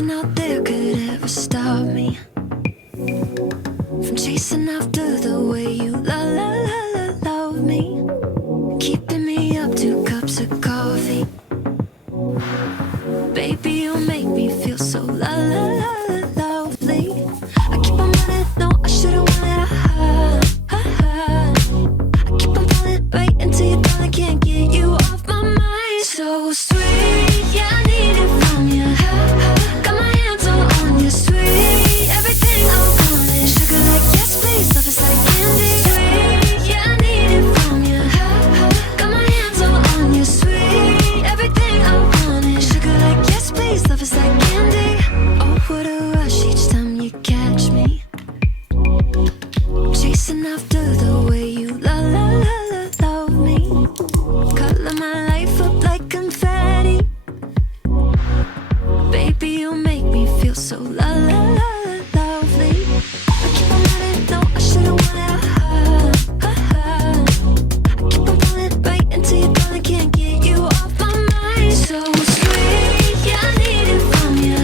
Nothing out there could ever stop me from chasing after the way you love me, keeping me up 2 cups of coffee. Baby, you make me feel so lovely. I keep on running, no, I should've wanted a high. I keep on falling right into your thought, I can't get you off my mind. So sweet, yeah, I need it from you. Got my hands all on you, sweet. Everything I want is sugar like yes, please, love is like candy. Sweet, yeah, I need it from you. Got my hands all on you, sweet. Everything I want is sugar like yes, please, love is like candy. Oh, what a rush each time you catch me chasing after the way you love me. Color my life up like confetti. Baby, you make me feel so lovely. I keep on running, no, I should've wanted a high. I keep on falling right into your thought, I can't get you off my mind. So sweet, yeah, I need it from you.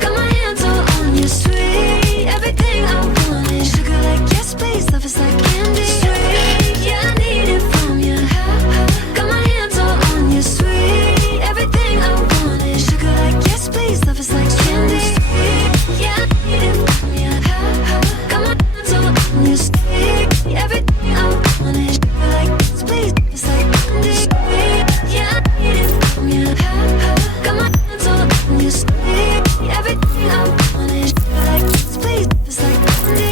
Got my hands all on you, sweet. Everything I want is sugar like yes, please, love is like candy. Sweet, yeah, I need it from you. Got my hands all on you, sweet. Everything I want is sugar like yes, please, love is like candy. Sweet, yeah, I need it from you. Got my hands all on you, sweet. Everything I want is sugar like yes, please, love is like candy. Sweet, yeah, I need it from you. Got my hands all on you, sweet. Everything I want is sugar like yes, please, love is like candy.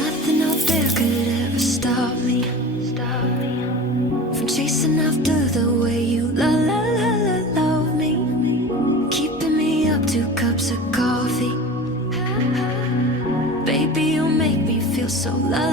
Nothing out there could ever stop me from chasing after the way you love me, keeping me up 2 cups of coffee. Baby, you make me feel so lovely.